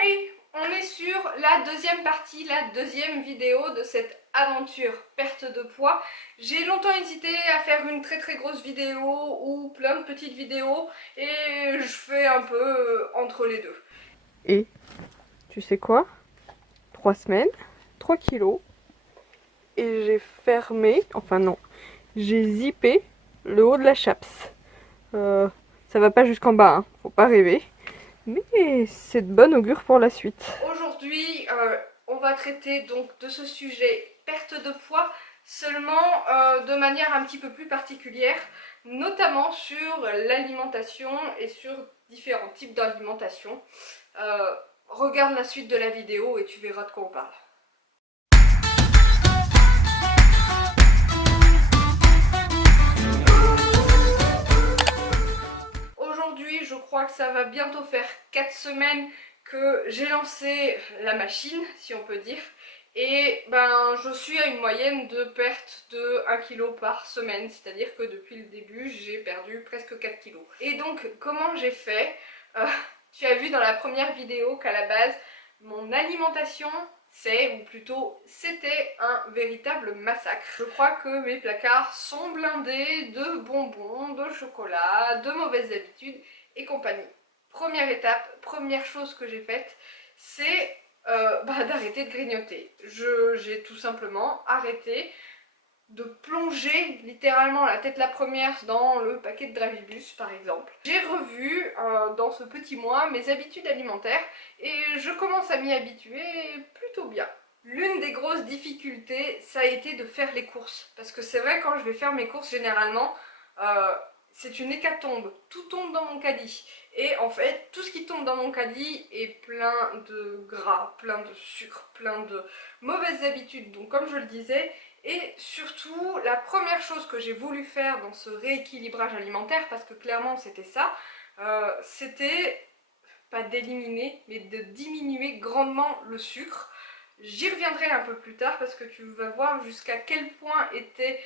Hey! On est sur la deuxième partie, la deuxième vidéo de cette aventure perte de poids. J'ai longtemps hésité à faire une très grosse vidéo ou plein de petites vidéos et je fais un peu entre les deux. Et tu sais quoi? 3 semaines, 3 kilos, et j'ai fermé, enfin non, j'ai zippé le haut de la chaps. Ça va pas jusqu'en bas, hein, faut pas rêver. Mais c'est de bonne augure pour la suite. Aujourd'hui, on va traiter donc de ce sujet perte de poids, seulement de manière un petit peu plus particulière, notamment sur l'alimentation et sur différents types d'alimentation. Regarde la suite de la vidéo et tu verras de quoi on parle. Aujourd'hui, je crois que ça va bientôt faire 4 semaines que j'ai lancé la machine, si on peut dire. Et ben, je suis à une moyenne de perte de 1 kg par semaine, c'est-à-dire que depuis le début, j'ai perdu presque 4 kg. Et donc, comment j'ai fait? Tu as vu dans la première vidéo qu'à la base, mon alimentation, ou plutôt c'était un véritable massacre. Je crois que mes placards sont blindés de bonbons, de chocolat, de mauvaises habitudes et compagnie. Première étape, première chose que j'ai faite, c'est d'arrêter de grignoter. J'ai tout simplement arrêté de plonger littéralement la tête la première dans le paquet de Dravibus par exemple. J'ai revu dans ce petit mois mes habitudes alimentaires et je commence à m'y habituer plutôt bien. L'une des grosses difficultés, ça a été de faire les courses. Parce que c'est vrai, quand je vais faire mes courses, généralement, c'est une hécatombe. Tout tombe dans mon caddie. Et en fait, tout ce qui tombe dans mon caddie est plein de gras, plein de sucre, plein de mauvaises habitudes. Donc comme je le disais, et surtout, la première chose que j'ai voulu faire dans ce rééquilibrage alimentaire, parce que clairement c'était ça, c'était pas d'éliminer, mais de diminuer grandement le sucre. J'y reviendrai un peu plus tard parce que tu vas voir jusqu'à quel point étaient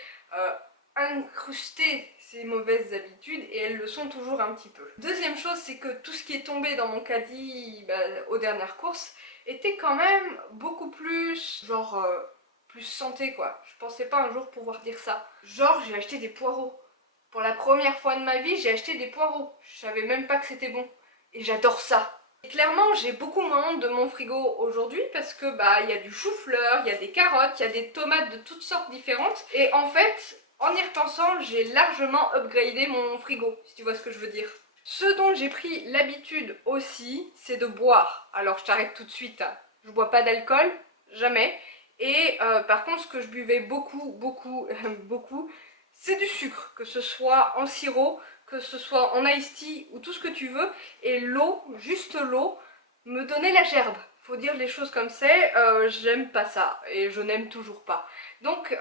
incrustées ces mauvaises habitudes, et elles le sont toujours un petit peu. Deuxième chose, c'est que tout ce qui est tombé dans mon caddie aux dernières courses était quand même beaucoup plus genre plus santé quoi. Je pensais pas un jour pouvoir dire ça. Genre j'ai acheté des poireaux. Pour la première fois de ma vie, j'ai acheté des poireaux. Je savais même pas que c'était bon. Et j'adore ça. Et clairement, j'ai beaucoup moins honte de mon frigo aujourd'hui parce que il y a du chou-fleur, il y a des carottes, il y a des tomates de toutes sortes différentes. Et en fait, en y repensant, j'ai largement upgradé mon frigo, si tu vois ce que je veux dire. Ce dont j'ai pris l'habitude aussi, c'est de boire. Alors je t'arrête tout de suite, hein. Je bois pas d'alcool, jamais. Et par contre, ce que je buvais beaucoup, c'est du sucre, que ce soit en sirop, que ce soit en iced tea ou tout ce que tu veux. Et l'eau, juste l'eau, me donnait la gerbe. Faut dire les choses comme c'est, j'aime pas ça et je n'aime toujours pas. Donc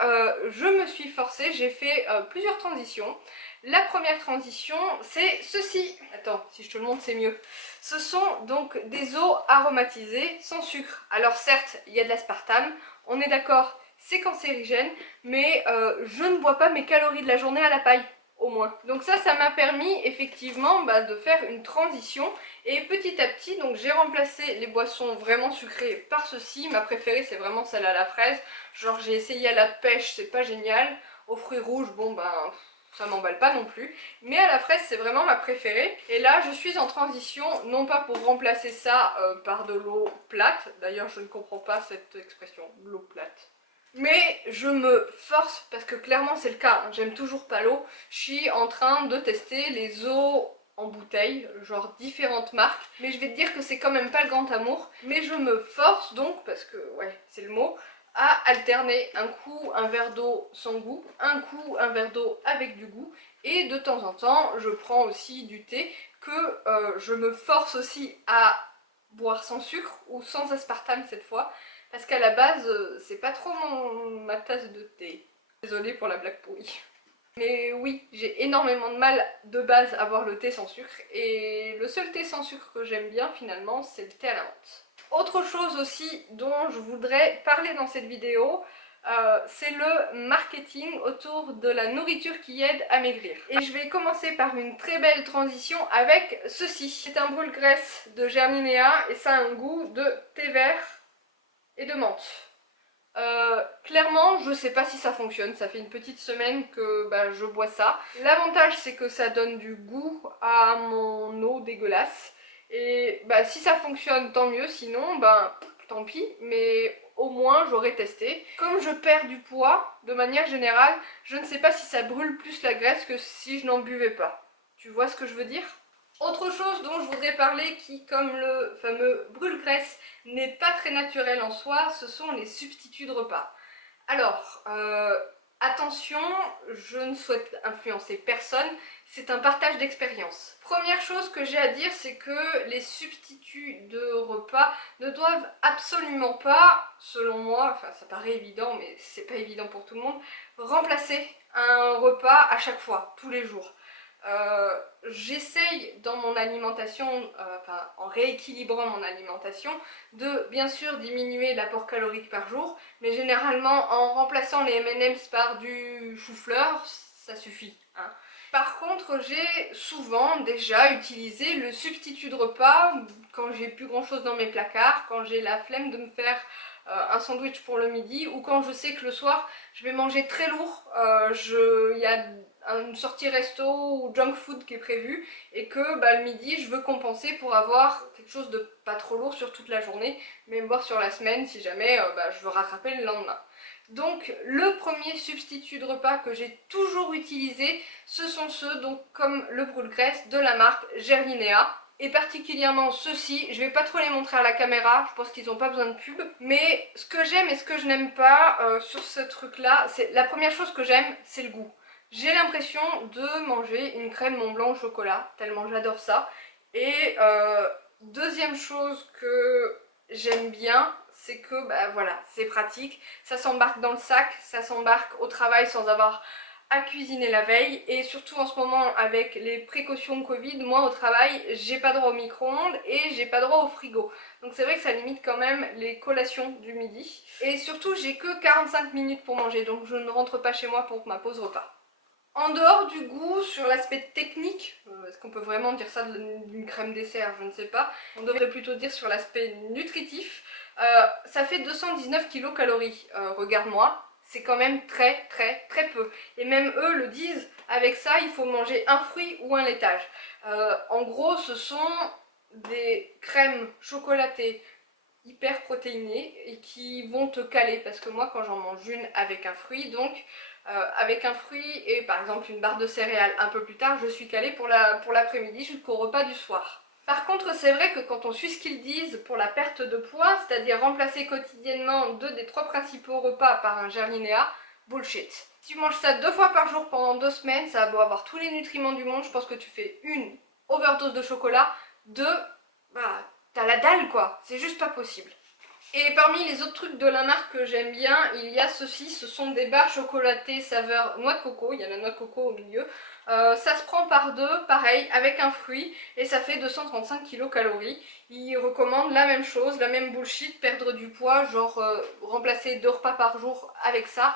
je me suis forcée, j'ai fait plusieurs transitions. La première transition, c'est ceci. Attends, si je te le montre, c'est mieux. Ce sont donc des eaux aromatisées sans sucre. Alors certes, il y a de l'aspartame, on est d'accord, c'est cancérigène, mais je ne bois pas mes calories de la journée à la paille, au moins. Donc ça m'a permis effectivement de faire une transition, et petit à petit, donc j'ai remplacé les boissons vraiment sucrées par ceci. Ma préférée, c'est vraiment celle à la fraise. Genre j'ai essayé à la pêche, c'est pas génial. Aux fruits rouges, bon ça m'emballe pas non plus, mais à la fraise c'est vraiment ma préférée. Et là je suis en transition, non pas pour remplacer ça par de l'eau plate, d'ailleurs je ne comprends pas cette expression, l'eau plate, mais je me force, parce que clairement c'est le cas, hein, j'aime toujours pas l'eau. Je suis en train de tester les eaux en bouteille, genre différentes marques, mais je vais te dire que c'est quand même pas le grand amour. Mais je me force donc, parce que ouais c'est le mot, à alterner un coup un verre d'eau sans goût, un coup un verre d'eau avec du goût, et de temps en temps je prends aussi du thé que je me force aussi à boire sans sucre ou sans aspartame cette fois, parce qu'à la base c'est pas trop ma tasse de thé. Désolée pour la blague pourrie. Mais oui, j'ai énormément de mal de base à boire le thé sans sucre, et le seul thé sans sucre que j'aime bien finalement, c'est le thé à la menthe. Autre chose aussi dont je voudrais parler dans cette vidéo, c'est le marketing autour de la nourriture qui aide à maigrir. Et je vais commencer par une très belle transition avec ceci. C'est un brûle-graisse de Germinea et ça a un goût de thé vert et de menthe. Clairement, je sais pas si ça fonctionne, ça fait une petite semaine que je bois ça. L'avantage c'est que ça donne du goût à mon eau dégueulasse. Et si ça fonctionne, tant mieux, sinon tant pis, mais au moins j'aurais testé. Comme je perds du poids, de manière générale, je ne sais pas si ça brûle plus la graisse que si je n'en buvais pas. Tu vois ce que je veux dire? Autre chose dont je voudrais parler qui, comme le fameux brûle-graisse, n'est pas très naturel en soi, ce sont les substituts de repas. Alors, attention, je ne souhaite influencer personne, c'est un partage d'expérience. Première chose que j'ai à dire, c'est que les substituts de repas ne doivent absolument pas, selon moi, enfin ça paraît évident mais c'est pas évident pour tout le monde, remplacer un repas à chaque fois, tous les jours. J'essaye dans mon alimentation, en rééquilibrant mon alimentation, de bien sûr diminuer l'apport calorique par jour, mais généralement en remplaçant les M&M's par du chou-fleur, ça suffit, hein. Par contre, j'ai souvent déjà utilisé le substitut de repas quand j'ai plus grand chose dans mes placards, quand j'ai la flemme de me faire un sandwich pour le midi, ou quand je sais que le soir je vais manger très lourd, il y a une sortie resto ou junk food qui est prévue et que le midi je veux compenser pour avoir quelque chose de pas trop lourd sur toute la journée, mais voire sur la semaine si jamais je veux rattraper le lendemain. Donc le premier substitut de repas que j'ai toujours utilisé, ce sont ceux donc comme le brûle-graisse de la marque Germinea. Et particulièrement ceux-ci, je vais pas trop les montrer à la caméra, je pense qu'ils n'ont pas besoin de pub. Mais ce que j'aime et ce que je n'aime pas sur ce truc-là, c'est la première chose que j'aime, c'est le goût. J'ai l'impression de manger une crème Mont Blanc au chocolat, tellement j'adore ça. Et deuxième chose que j'aime bien, c'est que voilà, c'est pratique, ça s'embarque dans le sac, ça s'embarque au travail sans avoir à cuisiner la veille, et surtout en ce moment avec les précautions Covid, moi au travail j'ai pas droit au micro-ondes et j'ai pas droit au frigo, donc c'est vrai que ça limite quand même les collations du midi, et surtout j'ai que 45 minutes pour manger, donc je ne rentre pas chez moi pour ma pause repas. En dehors du goût, sur l'aspect technique, est-ce qu'on peut vraiment dire ça d'une crème dessert? Je ne sais pas. On devrait plutôt dire sur l'aspect nutritif. Ça fait 219 kilocalories, regarde-moi. C'est quand même très peu. Et même eux le disent, avec ça il faut manger un fruit ou un laitage. En gros ce sont des crèmes chocolatées hyper protéinées et qui vont te caler, parce que moi quand j'en mange une avec un fruit, donc avec un fruit et par exemple une barre de céréales un peu plus tard, je suis calée pour l'après-midi jusqu'au repas du soir. Par contre c'est vrai que quand on suit ce qu'ils disent pour la perte de poids, c'est-à-dire remplacer quotidiennement 2 des 3 principaux repas par un Germinea, bullshit. Si tu manges ça 2 fois par jour pendant 2 semaines, ça a beau avoir tous les nutriments du monde, je pense que tu fais une overdose de chocolat, 2, t'as la dalle quoi, c'est juste pas possible. Et parmi les autres trucs de la marque que j'aime bien, il y a ceci, ce sont des barres chocolatées saveur noix de coco, il y a la noix de coco au milieu. Ça se prend par 2, pareil, avec un fruit, et ça fait 235 kilocalories. Ils recommandent la même chose, la même bullshit, perdre du poids, genre remplacer 2 repas par jour avec ça.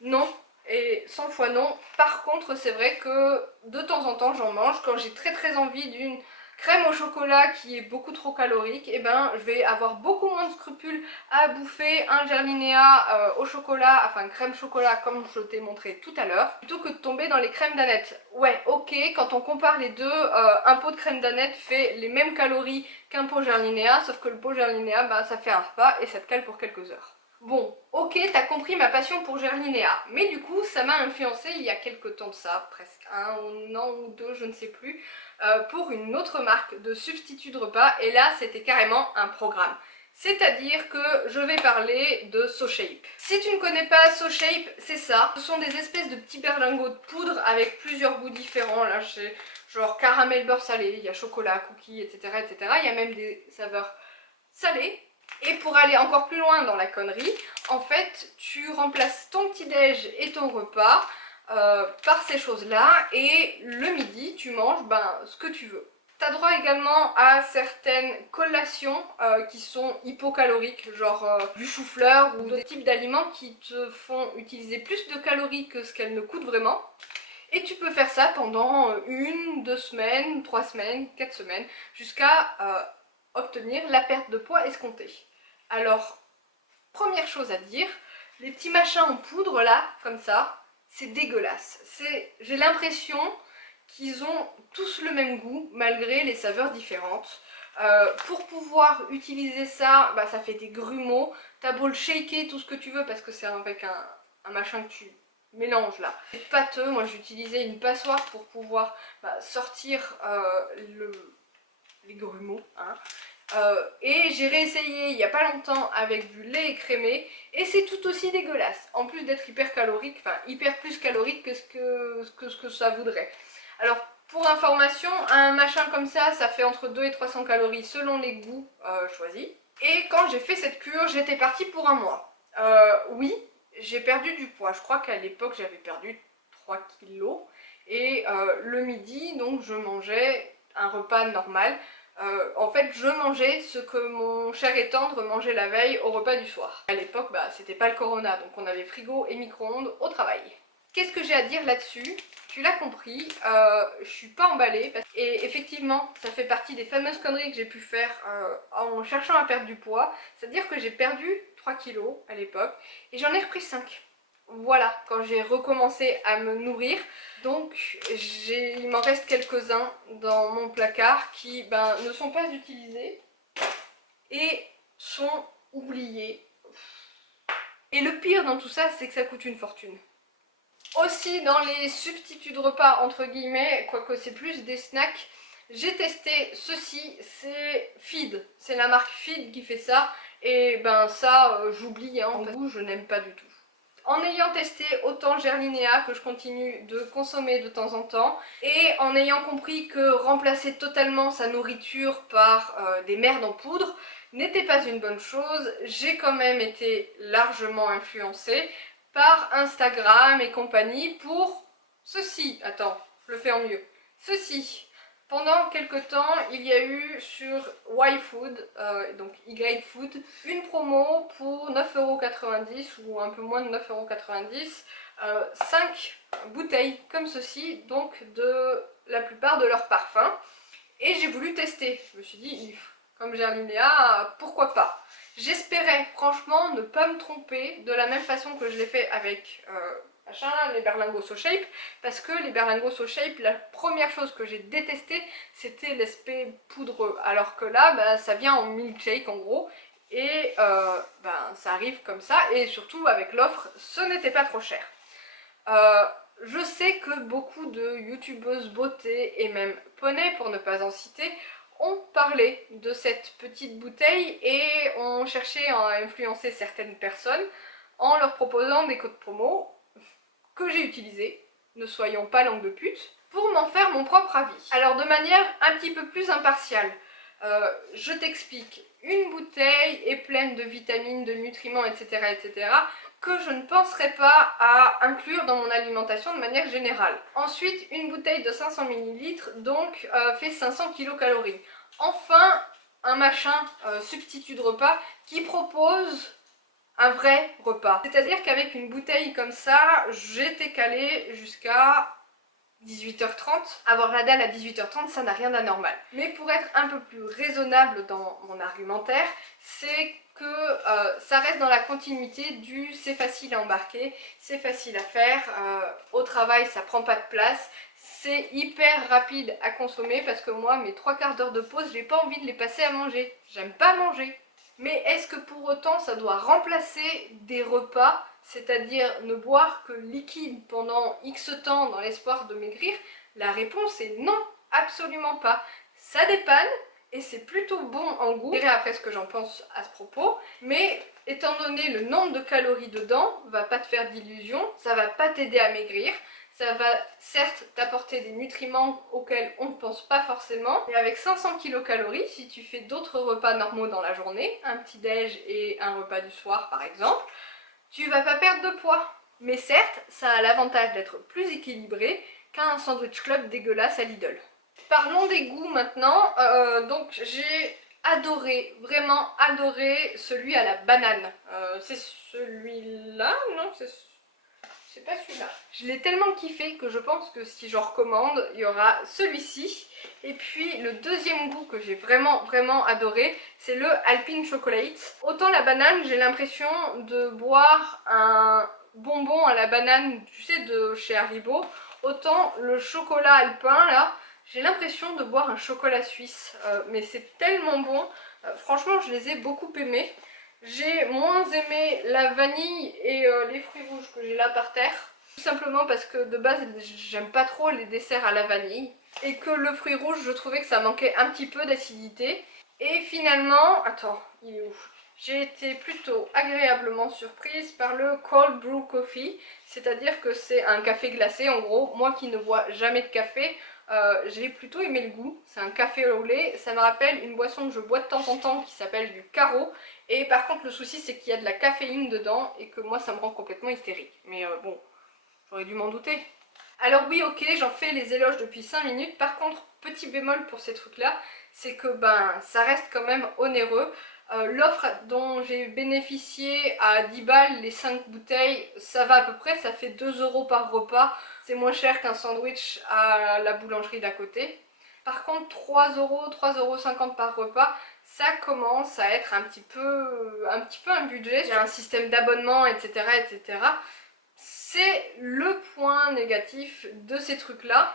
Non, et 100 fois non. Par contre, c'est vrai que de temps en temps j'en mange quand j'ai très envie d'une crème au chocolat qui est beaucoup trop calorique, et je vais avoir beaucoup moins de scrupules à bouffer un Germinea au chocolat, enfin crème chocolat comme je t'ai montré tout à l'heure, plutôt que de tomber dans les crèmes d'Annette. Ouais, ok, quand on compare les deux, un pot de crème d'Annette fait les mêmes calories qu'un pot Germinea, sauf que le pot Germinea, ça fait un repas et ça te cale pour quelques heures. Bon, ok, t'as compris ma passion pour Germinea, mais du coup ça m'a influencé il y a quelques temps de ça, presque un an ou 2, je ne sais plus, pour une autre marque de substitut de repas, et là c'était carrément un programme. C'est-à-dire que je vais parler de SoShape. Si tu ne connais pas SoShape, c'est ça. Ce sont des espèces de petits berlingots de poudre avec plusieurs goûts différents. Là, c'est genre caramel beurre salé, il y a chocolat, cookies, etc., etc. Il y a même des saveurs salées. Et pour aller encore plus loin dans la connerie, en fait, tu remplaces ton petit-déj et ton repas par ces choses-là, et le midi, tu manges ce que tu veux. T'as droit également à certaines collations qui sont hypocaloriques, genre du chou-fleur ou d'autres types d'aliments qui te font utiliser plus de calories que ce qu'elles ne coûtent vraiment. Et tu peux faire ça pendant 1, 2 semaines, 3 semaines, 4 semaines, jusqu'à obtenir la perte de poids escomptée. Alors, première chose à dire, les petits machins en poudre là, comme ça, c'est dégueulasse. J'ai l'impression qu'ils ont tous le même goût, malgré les saveurs différentes. Pour pouvoir utiliser ça, bah, ça fait des grumeaux. T'as beau le shaker, tout ce que tu veux, parce que c'est avec un machin que tu mélanges là. C'est pâteux, moi j'utilisais une passoire pour pouvoir sortir les grumeaux. Hein. Et j'ai réessayé il n'y a pas longtemps avec du lait écrémé et c'est tout aussi dégueulasse. En plus d'être hyper calorique, enfin hyper plus calorique que ce que ça voudrait. Alors pour information, un machin comme ça fait entre 2 et 300 calories selon les goûts choisis. Et quand j'ai fait cette cure, j'étais partie pour un mois. Oui, j'ai perdu du poids. Je crois qu'à l'époque j'avais perdu 3 kilos. Et le midi, donc je mangeais un repas normal. En fait, je mangeais ce que mon cher et tendre mangeait la veille au repas du soir. À l'époque, c'était pas le corona, donc on avait frigo et micro-ondes au travail. Qu'est-ce que j'ai à dire là-dessus? Tu l'as compris, je suis pas emballée. Et effectivement, ça fait partie des fameuses conneries que j'ai pu faire en cherchant à perdre du poids. C'est-à-dire que j'ai perdu 3 kilos à l'époque et j'en ai repris 5. Voilà, quand j'ai recommencé à me nourrir. Donc il m'en reste quelques-uns dans mon placard qui ne sont pas utilisés et sont oubliés. Et le pire dans tout ça, c'est que ça coûte une fortune. Aussi dans les substituts de repas entre guillemets, quoique c'est plus des snacks, j'ai testé ceci, c'est Feed. C'est la marque Feed qui fait ça. Et ça, j'oublie, hein, en goût je n'aime pas du tout. En ayant testé autant Gerlinéa que je continue de consommer de temps en temps et en ayant compris que remplacer totalement sa nourriture par des merdes en poudre n'était pas une bonne chose, j'ai quand même été largement influencée par Instagram et compagnie pour ceci. Attends, je le fais en mieux. Ceci. Pendant quelques temps, il y a eu sur YFood, donc YFood, une promo pour 9,90 € ou un peu moins de 9,90 €, 5 bouteilles comme ceci, donc de la plupart de leurs parfums. Et j'ai voulu tester. Je me suis dit, comme Gerlinéa, pourquoi pas. J'espérais franchement ne pas me tromper de la même façon que je l'ai fait avec les berlingots So Shape, parce que les berlingots So Shape, la première chose que j'ai détesté, c'était l'aspect poudreux, alors que là, ça vient en milkshake en gros, et ça arrive comme ça, et surtout avec l'offre, ce n'était pas trop cher. Je sais que beaucoup de youtubeuses beauté et même poney, pour ne pas en citer, ont parlé de cette petite bouteille et ont cherché à influencer certaines personnes en leur proposant des codes promo que j'ai utilisés, ne soyons pas langue de pute, pour m'en faire mon propre avis. Alors de manière un petit peu plus impartiale, je t'explique. Une bouteille est pleine de vitamines, de nutriments, etc., etc., que je ne penserais pas à inclure dans mon alimentation de manière générale. Ensuite, une bouteille de 500 ml donc fait 500 kcal. Enfin, un machin substitut de repas qui propose un vrai repas. C'est-à-dire qu'avec une bouteille comme ça, j'étais calée jusqu'à 18h30. Avoir la dalle à 18h30, ça n'a rien d'anormal. Mais pour être un peu plus raisonnable dans mon argumentaire, c'est que ça reste dans la continuité du c'est facile à embarquer, c'est facile à faire, au travail ça prend pas de place, c'est hyper rapide à consommer parce que moi mes 3/4 d'heure de pause, j'ai pas envie de les passer à manger. J'aime pas manger. Mais est-ce que pour autant ça doit remplacer des repas, c'est-à-dire ne boire que liquide pendant X temps dans l'espoir de maigrir? La réponse est non, absolument pas. Ça dépanne et c'est plutôt bon en goût. Je verrai après ce que j'en pense à ce propos, mais étant donné le nombre de calories dedans, va pas te faire d'illusions, ça va pas t'aider à maigrir. Ça va certes t'apporter des nutriments auxquels on ne pense pas forcément, mais avec 500 kcal, si tu fais d'autres repas normaux dans la journée, un petit déj et un repas du soir par exemple, tu vas pas perdre de poids. Mais certes, ça a l'avantage d'être plus équilibré qu'un sandwich club dégueulasse à Lidl. Parlons des goûts maintenant. Donc j'ai adoré, vraiment adoré celui à la banane. C'est celui-là? Non, c'est pas celui-là. Je l'ai tellement kiffé que je pense que si j'en recommande, il y aura celui-ci. Et puis le deuxième goût que j'ai vraiment vraiment adoré, c'est le Alpine Chocolate. Autant la banane, j'ai l'impression de boire un bonbon à la banane, tu sais, de chez Haribo. Autant le chocolat alpin là, j'ai l'impression de boire un chocolat suisse. Mais c'est tellement bon. Franchement, je les ai beaucoup aimés. J'ai moins aimé la vanille et les fruits rouges que j'ai là par terre. Tout simplement parce que de base, j'aime pas trop les desserts à la vanille. Et que le fruit rouge, je trouvais que ça manquait un petit peu d'acidité. Et finalement, attends, il est où? J'ai été plutôt agréablement surprise par le cold brew coffee. C'est-à-dire que c'est un café glacé en gros. Moi qui ne bois jamais de café, j'ai plutôt aimé le goût. C'est un café au lait. Ça me rappelle une boisson que je bois de temps en temps qui s'appelle du Caro. Et par contre le souci c'est qu'il y a de la caféine dedans et que moi ça me rend complètement hystérique. Mais bon, j'aurais dû m'en douter. Alors oui, ok, j'en fais les éloges depuis 5 minutes. Par contre, petit bémol pour ces trucs-là, c'est que ben ça reste quand même onéreux. L'offre dont j'ai bénéficié à 10 balles, les 5 bouteilles, ça va à peu près, ça fait 2 euros par repas. C'est moins cher qu'un sandwich à la boulangerie d'à côté. Par contre, 3 euros, 3,50 € par repas, ça commence à être un petit peu un budget. Il y a un système d'abonnement, etc., etc. C'est le point négatif de ces trucs-là.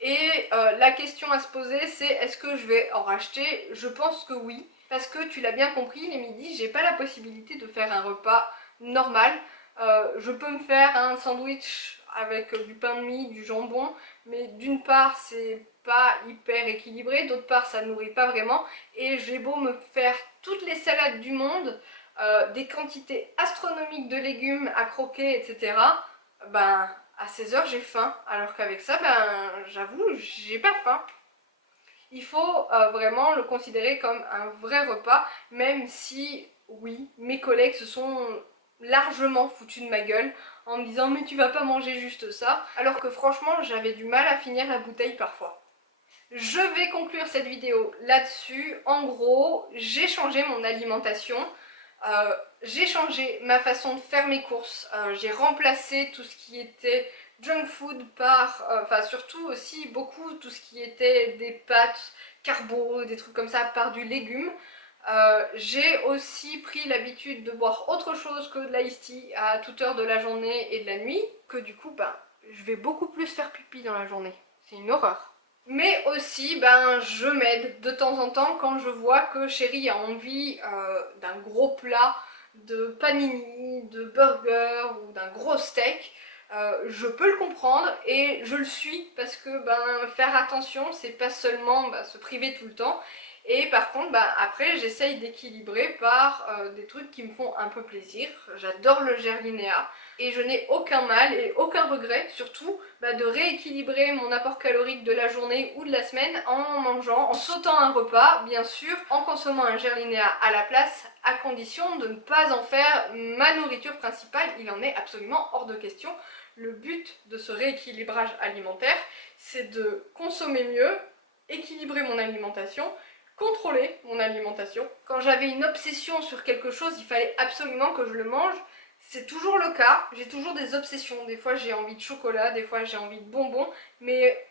Et la question à se poser, c'est est-ce que je vais en racheter? Je pense que oui. Parce que tu l'as bien compris, les midis, j'ai pas la possibilité de faire un repas normal. Je peux me faire un sandwich avec du pain de mie, du jambon, mais d'une part, c'est pas hyper équilibré, d'autre part, ça nourrit pas vraiment. Et j'ai beau me faire toutes les salades du monde, des quantités astronomiques de légumes à croquer, etc. Ben, à 16 heures j'ai faim, alors qu'avec ça, ben, j'avoue, j'ai pas faim. Il faut vraiment le considérer comme un vrai repas, même si, oui, mes collègues se sont largement foutus de ma gueule en me disant mais tu vas pas manger juste ça, alors que franchement j'avais du mal à finir la bouteille parfois. Je vais conclure cette vidéo là-dessus. En gros, j'ai changé mon alimentation. J'ai changé ma façon de faire mes courses. J'ai remplacé tout ce qui était junk food par, enfin surtout aussi beaucoup tout ce qui était des pâtes, carbo, des trucs comme ça par du légume. J'ai aussi pris l'habitude de boire autre chose que de l'ice tea à toute heure de la journée et de la nuit, que du coup, ben, je vais beaucoup plus faire pipi dans la journée. C'est une horreur. Mais aussi, ben, je m'aide de temps en temps quand je vois que Chérie a envie d'un gros plat de panini, de burger ou d'un gros steak. Je peux le comprendre et je le suis parce que ben, faire attention, c'est pas seulement ben, se priver tout le temps. Et par contre, bah, après, j'essaye d'équilibrer par des trucs qui me font un peu plaisir. J'adore le gerlinéa et je n'ai aucun mal et aucun regret, surtout, bah, de rééquilibrer mon apport calorique de la journée ou de la semaine en mangeant, en sautant un repas, bien sûr, en consommant un gerlinéa à la place, à condition de ne pas en faire ma nourriture principale. Il en est absolument hors de question. Le but de ce rééquilibrage alimentaire, c'est de consommer mieux, équilibrer mon alimentation, contrôler mon alimentation. Quand j'avais une obsession sur quelque chose, il fallait absolument que je le mange. C'est toujours le cas, j'ai toujours des obsessions. Des fois j'ai envie de chocolat, des fois j'ai envie de bonbons, mais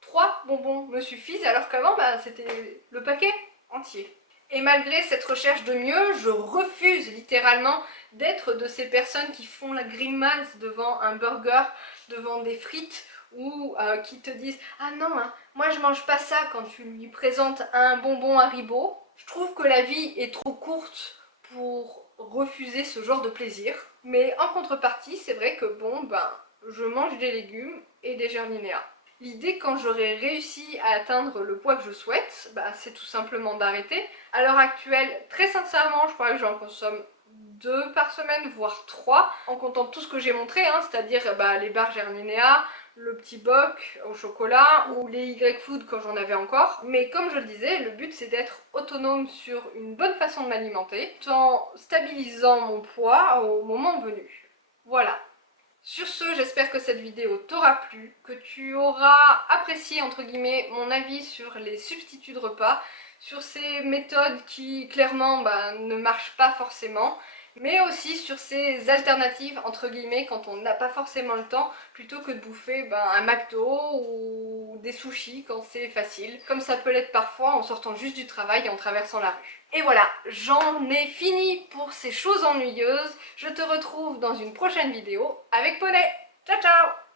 3 bonbons me suffisent alors qu'avant bah, c'était le paquet entier. Et malgré cette recherche de mieux, je refuse littéralement d'être de ces personnes qui font la grimace devant un burger, devant des frites, ou qui te disent ah non, hein, moi je mange pas ça quand tu lui présentes un bonbon Haribo. Je trouve que la vie est trop courte pour refuser ce genre de plaisir. Mais en contrepartie, c'est vrai que bon, ben, je mange des légumes et des gerlinéas. L'idée quand j'aurai réussi à atteindre le poids que je souhaite, bah, c'est tout simplement d'arrêter. À l'heure actuelle, très sincèrement, je crois que j'en consomme 2 par semaine, voire 3, en comptant tout ce que j'ai montré, hein, c'est-à-dire bah, les barres gerlinéa, le petit boc au chocolat ou les Y-food quand j'en avais encore. Mais comme je le disais, le but c'est d'être autonome sur une bonne façon de m'alimenter, tout en stabilisant mon poids au moment venu. Voilà. Sur ce, j'espère que cette vidéo t'aura plu, que tu auras apprécié entre guillemets mon avis sur les substituts de repas, sur ces méthodes qui clairement ne marchent pas forcément, mais aussi sur ces alternatives entre guillemets quand on n'a pas forcément le temps, plutôt que de bouffer un McDo ou des sushis quand c'est facile, comme ça peut l'être parfois en sortant juste du travail et en traversant la rue. Et voilà, j'en ai fini pour ces choses ennuyeuses. Je te retrouve dans une prochaine vidéo avec Poney. Ciao ciao!